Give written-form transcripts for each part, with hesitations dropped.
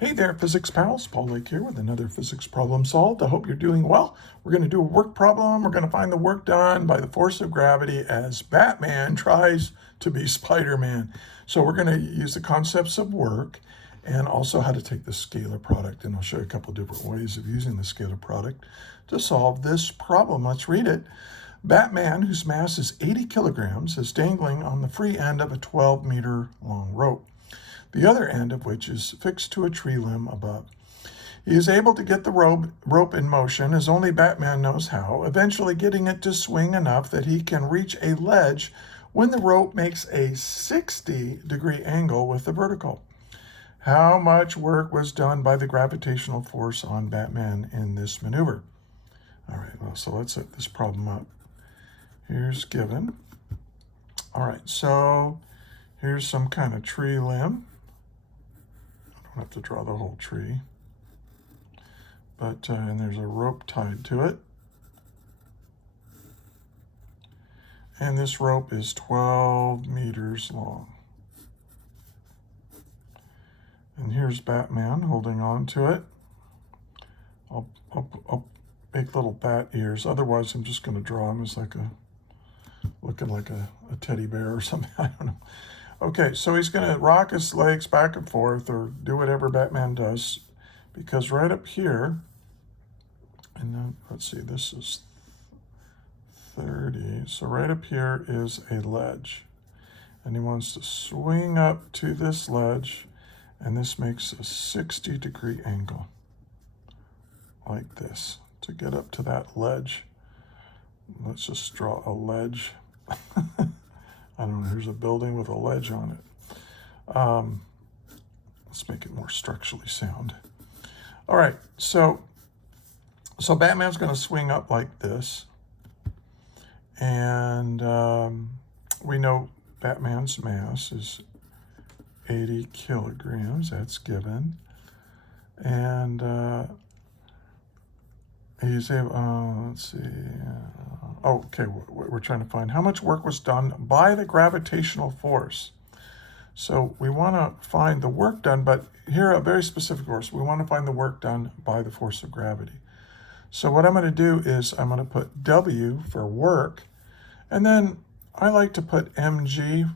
Hey there, Physics Pals. Paul Lake here with another physics problem solved. I hope you're doing well. We're going to do a work problem. We're going to find the work done by the force of gravity as Batman tries to be Spider-Man. So we're going to use the concepts of work and also how to take the scalar product. And I'll show you a couple different ways of using the scalar product to solve this problem. Let's read it. Batman, whose mass is 80 kilograms, is dangling on the free end of a 12-meter long rope, the other end of which is fixed to a tree limb above. He is able to get the rope in motion as only Batman knows how, eventually getting it to swing enough that he can reach a ledge when the rope makes a 60-degree angle with the vertical. How much work was done by the gravitational force on Batman in this maneuver? All right, well, so let's set this problem up. Here's given. All right, so here's some kind of tree limb. I don't have to draw the whole tree. But, and there's a rope tied to it. And this rope is 12 meters long. And here's Batman holding on to it. I'll make little bat ears. Otherwise, I'm just going to draw him as like looking like a teddy bear or something. I don't know. Okay, so he's going to rock his legs back and forth or do whatever Batman does, because right up here, and then let's see, this is 30. So right up here is a ledge. And he wants to swing up to this ledge, and this makes a 60-degree angle, like this, to get up to that ledge. Let's just draw a ledge. I don't know, here's a building with a ledge on it. Let's make it more structurally sound. All right, so Batman's going to swing up like this. And we know Batman's mass is 80 kilograms, that's given. And he's able, let's see, okay, we're trying to find how much work was done by the gravitational force. So we want to find the work done, but here a very specific force. We want to find the work done by the force of gravity. So what I'm going to do is I'm going to put W for work, and then I like to put mg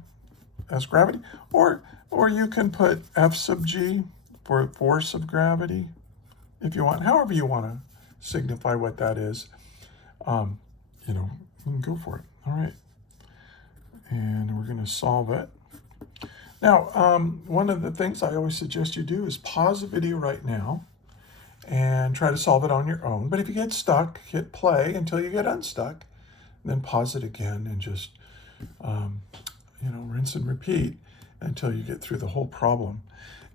as gravity, or you can put F sub g for force of gravity if you want, however you want to signify what that is. You know, you can go for it. All right. And we're going to solve it. Now, one of the things I always suggest you do is pause the video right now and try to solve it on your own. But if you get stuck, hit play until you get unstuck, then pause it again and just, you know, rinse and repeat until you get through the whole problem.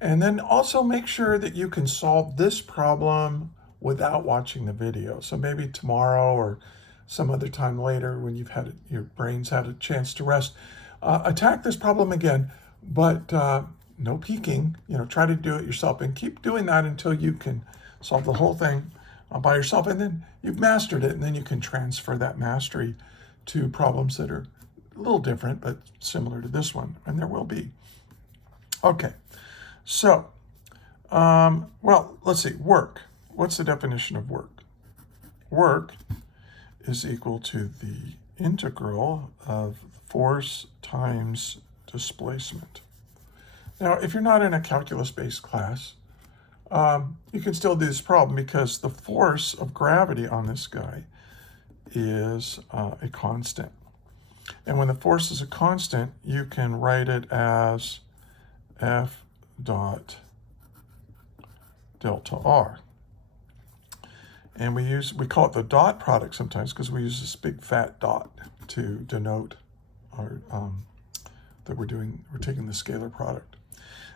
And then also make sure that you can solve this problem without watching the video. So maybe tomorrow or some other time later when you've had your brain's had a chance to rest, attack this problem again, but no peeking. You know, try to do it yourself and keep doing that until you can solve the whole thing by yourself, and then you've mastered it, and then you can transfer that mastery to problems that are a little different but similar to this one, and there will be. Okay, so well, let's see, work. What's the definition of work? Work is equal to the integral of force times displacement. Now, if you're not in a calculus-based class, you can still do this problem because the force of gravity on this guy is a constant. And when the force is a constant, you can write it as F dot delta R. And we call it the dot product sometimes because we use this big fat dot to denote our, that we're taking the scalar product.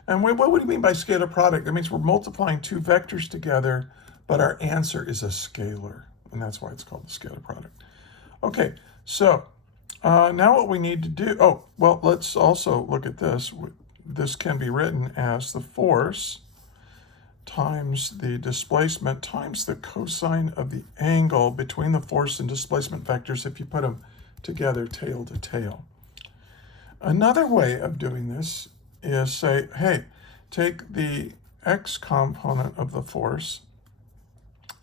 And what do you mean by scalar product? That means we're multiplying two vectors together, but our answer is a scalar, and that's why it's called the scalar product. Okay, so now what we need to do, oh, well, let's also look at this. This can be written as the force times the displacement times the cosine of the angle between the force and displacement vectors if you put them together tail to tail. Another way of doing this is say, hey, take the x component of the force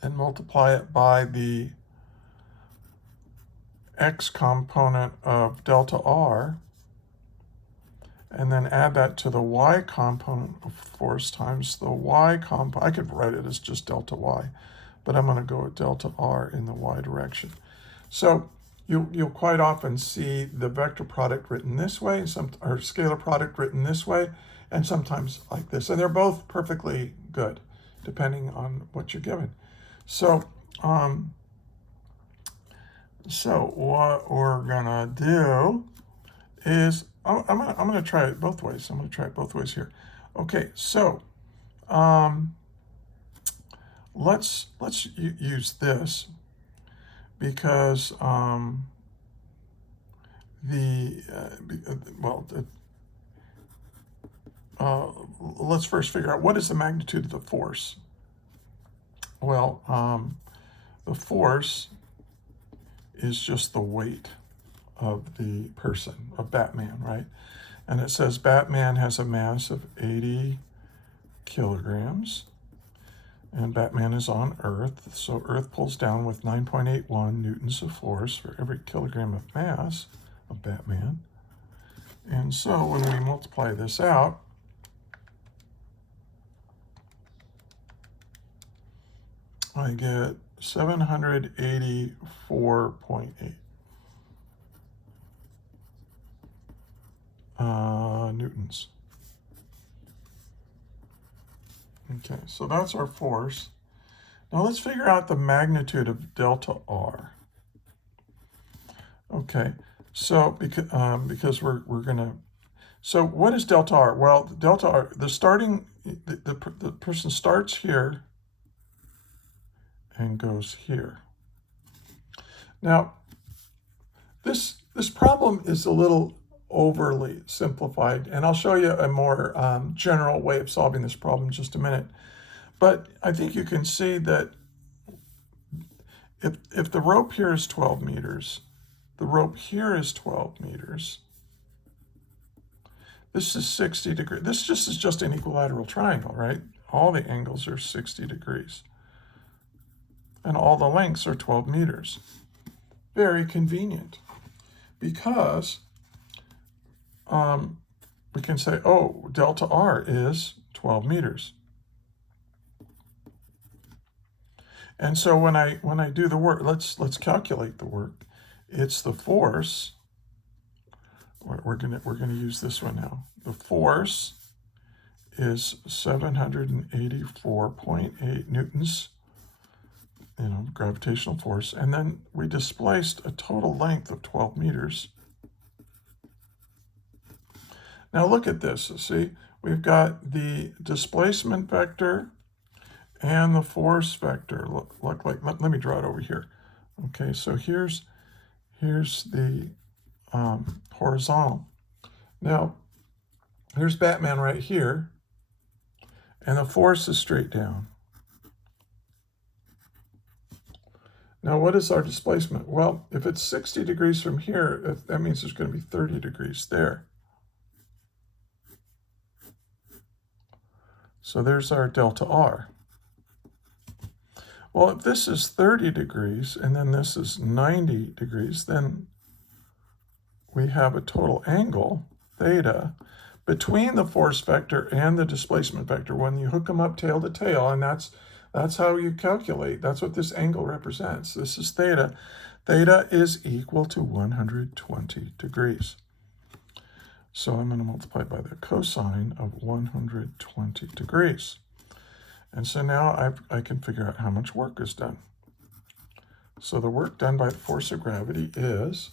and multiply it by the x component of delta r, and then add that to the y component of force times the y component. I could write it as just delta y, but I'm going to go with delta r in the y direction. So you'll quite often see the vector product written this way, or scalar product written this way, and sometimes like this. And they're both perfectly good, depending on what you're given. So, what we're gonna do is, I'm gonna try it both ways. I'm gonna try it both ways here. Okay, so let's use this because let's first figure out what is the magnitude of the force. Well, the force is just the weight of the person, of Batman, right? And it says Batman has a mass of 80 kilograms, and Batman is on Earth, so Earth pulls down with 9.81 newtons of force for every kilogram of mass of Batman. And so when we multiply this out, I get 784.8 newtons. Okay, so that's our force. Now let's figure out the magnitude of delta R. Okay, so because we're gonna, so what is delta R? Well, delta R, the person starts here and goes here. Now, this problem is a little overly simplified, and I'll show you a more general way of solving this problem in just a minute. But I think you can see that if the rope here is 12 meters, the rope here is 12 meters, this is 60 degrees. This is just an equilateral triangle, right? All the angles are 60 degrees. And all the lengths are 12 meters. Very convenient, because we can say, oh, delta R is 12 meters. And so when I do the work, let's calculate the work. It's the force. We're gonna use this one now. The force is 784.8 newtons. Gravitational force, and then we displaced a total length of 12 meters. Now look at this. See, we've got the displacement vector and the force vector. Let me draw it over here. Okay, so here's the horizontal. Now, here's Batman right here, and the force is straight down. Now, what is our displacement? Well, if it's 60 degrees from here, that means there's going to be 30 degrees there. So there's our delta R. Well, if this is 30 degrees and then this is 90 degrees, then we have a total angle, theta, between the force vector and the displacement vector when you hook them up tail to tail, and that's how you calculate. That's what this angle represents. This is theta. Theta is equal to 120 degrees. So I'm going to multiply by the cosine of 120 degrees. And so now I can figure out how much work is done. So the work done by the force of gravity is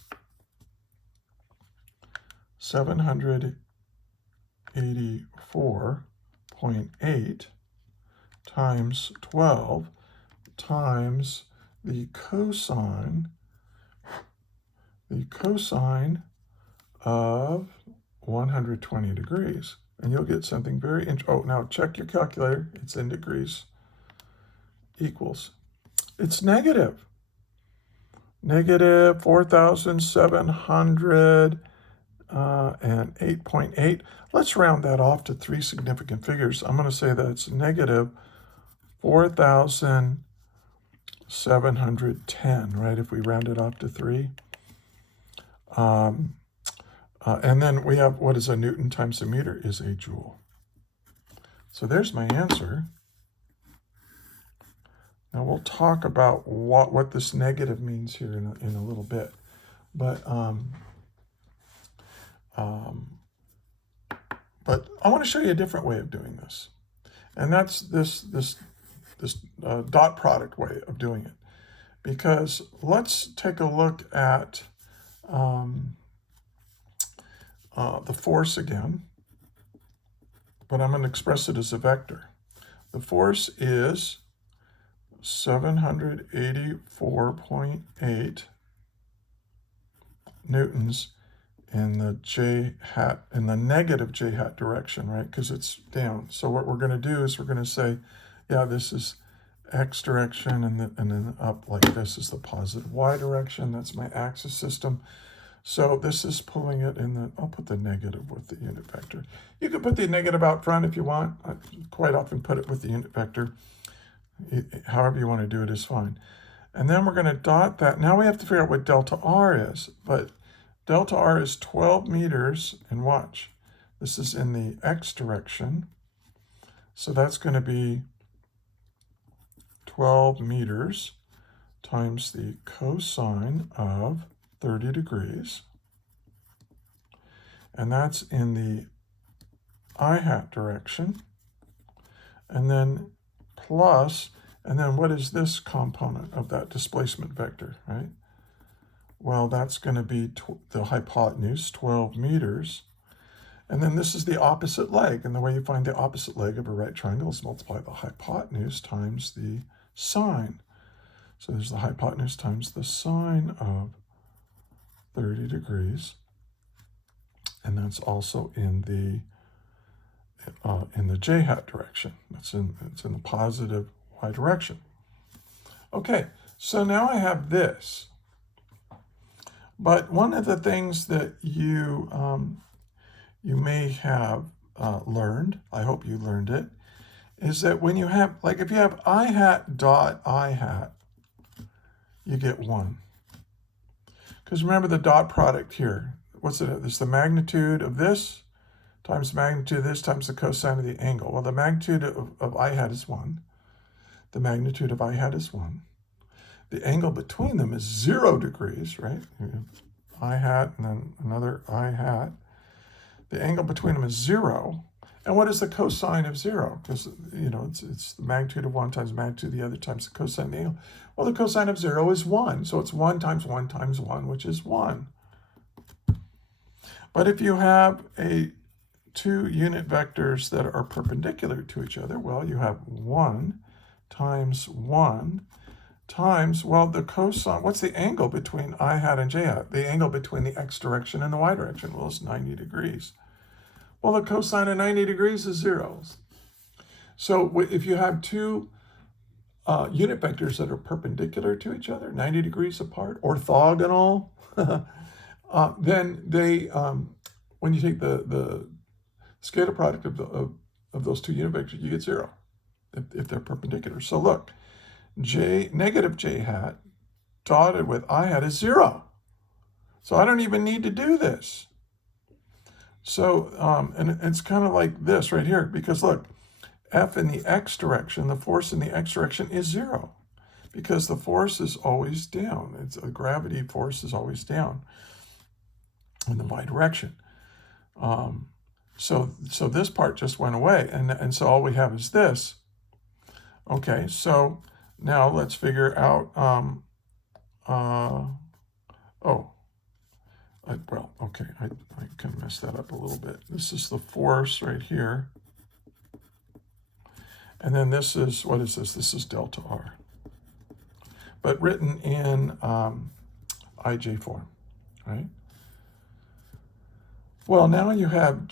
784.8 times 12 times the cosine of 120 degrees. And you'll get something very interesting. Oh, now check your calculator. It's in degrees. Equals. It's negative 4,700 and 8.8. Let's round that off to 3 significant figures. I'm going to say that it's negative 4,710, right, if we round it off to 3. And then we have, what is a Newton times a meter is a joule. So there's my answer. Now we'll talk about what this negative means here in a little bit. But I want to show you a different way of doing this. And that's this dot product way of doing it. Because let's take a look at the force again, but I'm going to express it as a vector. The force is 784.8 newtons in the negative j hat direction, right? Because it's down. So what we're going to do is we're going to say, yeah, this is x direction, and then up like this is the positive y direction. That's my axis system. So this is pulling it in the, I'll put the negative with the unit vector. You could put the negative out front if you want. I quite often put it with the unit vector. However you want to do it is fine. And then we're going to dot that. Now we have to figure out what delta r is. But delta r is 12 meters, and watch. This is in the x direction. So that's going to be 12 meters times the cosine of 30 degrees. And that's in the I hat direction. And then plus, and then what is this component of that displacement vector, right? Well, that's going to be the hypotenuse, 12 meters. And then this is the opposite leg. And the way you find the opposite leg of a right triangle is multiply the hypotenuse times the sine. So there's the hypotenuse times the sine of 30 degrees. And that's also in the j hat direction. It's in the positive y direction. Okay, so now I have this. But one of the things that you may have learned, I hope you learned it, is that when you have, like if you have I hat dot I hat, you get 1. Because remember the dot product here. What's it? It's the magnitude of this times the magnitude of this times the cosine of the angle. Well, the magnitude of I hat is 1. The magnitude of I hat is 1. The angle between them is 0 degrees, right? I hat and then another I hat. The angle between them is 0. And what is the cosine of 0? Because, you know, it's the magnitude of 1 times the magnitude of the other times the cosine of the angle. Well, the cosine of 0 is 1. So it's 1 times 1 times 1, which is 1. But if you have two unit vectors that are perpendicular to each other, well, you have 1 times 1 times, well, the cosine, what's the angle between I hat and j hat? The angle between the x direction and the y direction, well, it's 90 degrees. Well, the cosine of 90 degrees is 0. So if you have two unit vectors that are perpendicular to each other, 90 degrees apart, orthogonal, then they, when you take the scalar product of those two unit vectors, you get 0 if they're perpendicular. So look, negative j hat dotted with I hat is 0. So I don't even need to do this. So, and it's kind of like this right here, because look, F in the x direction, the force in the x direction is 0, because the force is always down. It's a gravity force is always down in the y direction. So this part just went away, and so all we have is this. Okay, so now let's figure out, I kind of messed that up a little bit. This is the force right here. And then this is, what is this? This is delta R. But written in IJ form, right? Well, now you have,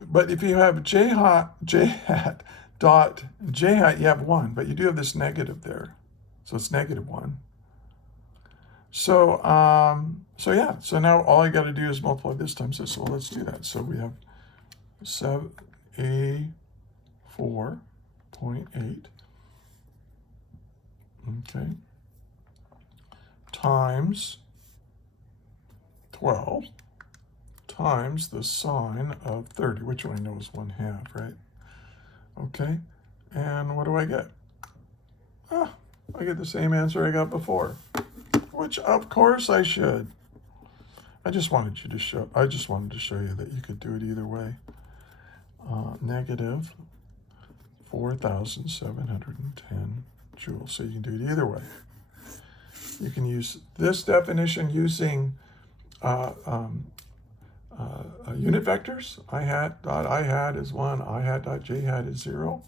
but if you have j hat dot j hat, you have 1, but you do have this negative there. So it's -1. So yeah, so now all I got to do is multiply this times this. So let's do that. So we have 4.8, okay, times 12 times the sine of 30, which I know is 1/2, right? Okay, and what do I get? Ah, I get the same answer I got before, which of course I should. I just wanted to show you that you could do it either way. Negative 4,710 joules. So you can do it either way. You can use this definition using unit vectors. I hat dot I hat is 1, I hat dot j hat is 0.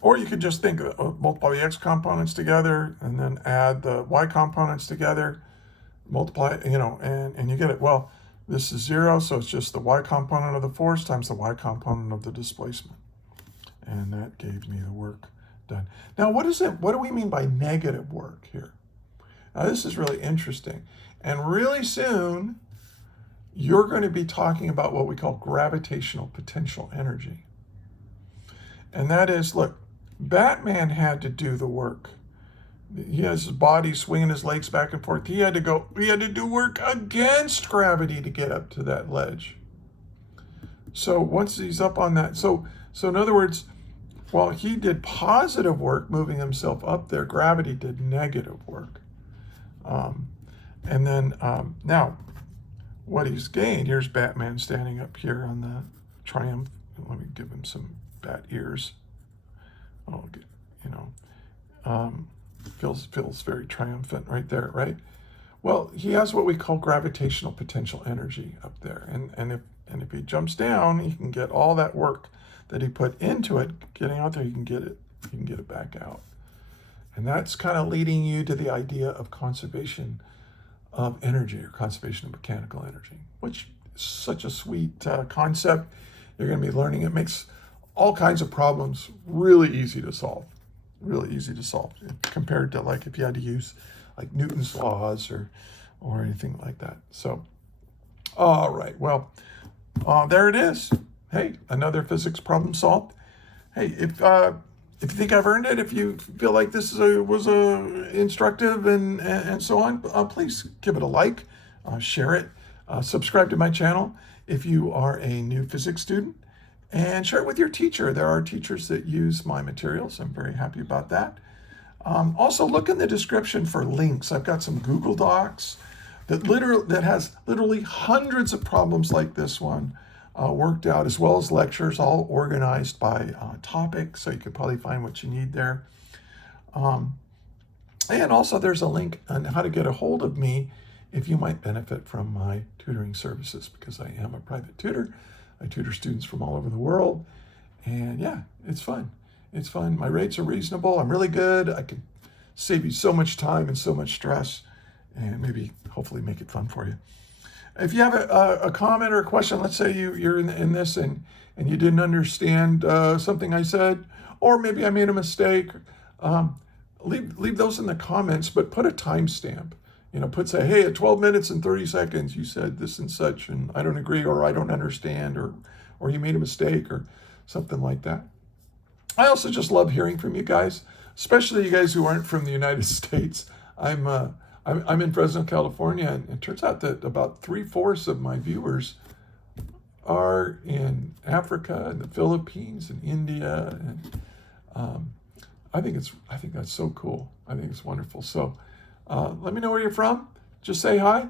Or you could just think multiply the x components together and then add the y components together, multiply, and you get it. Well, this is 0, so it's just the y component of the force times the y component of the displacement. And that gave me the work done. Now, what do we mean by negative work here? Now, this is really interesting. And really soon, you're going to be talking about what we call gravitational potential energy. And that is, look, Batman had to do the work. He has his body swinging his legs back and forth. He had to do work against gravity to get up to that ledge. So once he's up on that, so in other words, while he did positive work moving himself up there, gravity did negative work. And then now, what he's gained, here's Batman standing up here on the Triumph. Let me give him some bat ears. Oh, feels very triumphant right there, right? Well, he has what we call gravitational potential energy up there, and if he jumps down, he can get all that work that he put into it. Getting out there, he can get it back out, and that's kind of leading you to the idea of conservation of energy or conservation of mechanical energy, which is such a sweet concept. You're going to be learning. It makes all kinds of problems really easy to solve compared to like if you had to use like Newton's laws or anything like that. So, all right, well, there it is. Hey, another physics problem solved. Hey, if you think I've earned it, if you feel like this was instructive and so on, please give it a like, share it, subscribe to my channel if you are a new physics student, and share it with your teacher. There are teachers that use my materials. I'm very happy about that. Also, look in the description for links. I've got some Google Docs that has literally hundreds of problems like this one worked out, as well as lectures, all organized by topic, so you could probably find what you need there. And also, there's a link on how to get a hold of me if you might benefit from my tutoring services, because I am a private tutor. I tutor students from all over the world, and yeah, it's fun. It's fun. My rates are reasonable. I'm really good. I can save you so much time and so much stress, and maybe hopefully make it fun for you. If you have a comment or a question, let's say you're in this and you didn't understand something I said, or maybe I made a mistake, leave those in the comments, but put a timestamp. Say, hey, at 12 minutes and 30 seconds, you said this and such, and I don't agree, or I don't understand, or you made a mistake, or something like that. I also just love hearing from you guys, especially you guys who aren't from the United States. I'm in Fresno, California, and it turns out that about 3/4 of my viewers are in Africa and the Philippines and India, and I think that's so cool. I think it's wonderful. So let me know where you're from. Just say hi,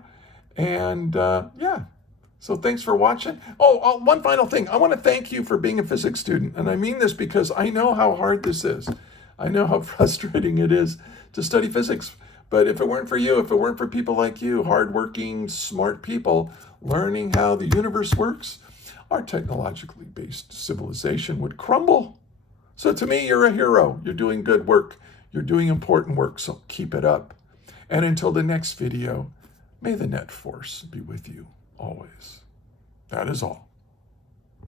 and yeah. So thanks for watching. Oh, one final thing. I want to thank you for being a physics student, and I mean this because I know how hard this is. I know how frustrating it is to study physics. But if it weren't for you, if it weren't for people like you, hardworking, smart people, learning how the universe works, our technologically based civilization would crumble. So to me, you're a hero. You're doing good work. You're doing important work, so keep it up. And until the next video, may the net force be with you always. That is all.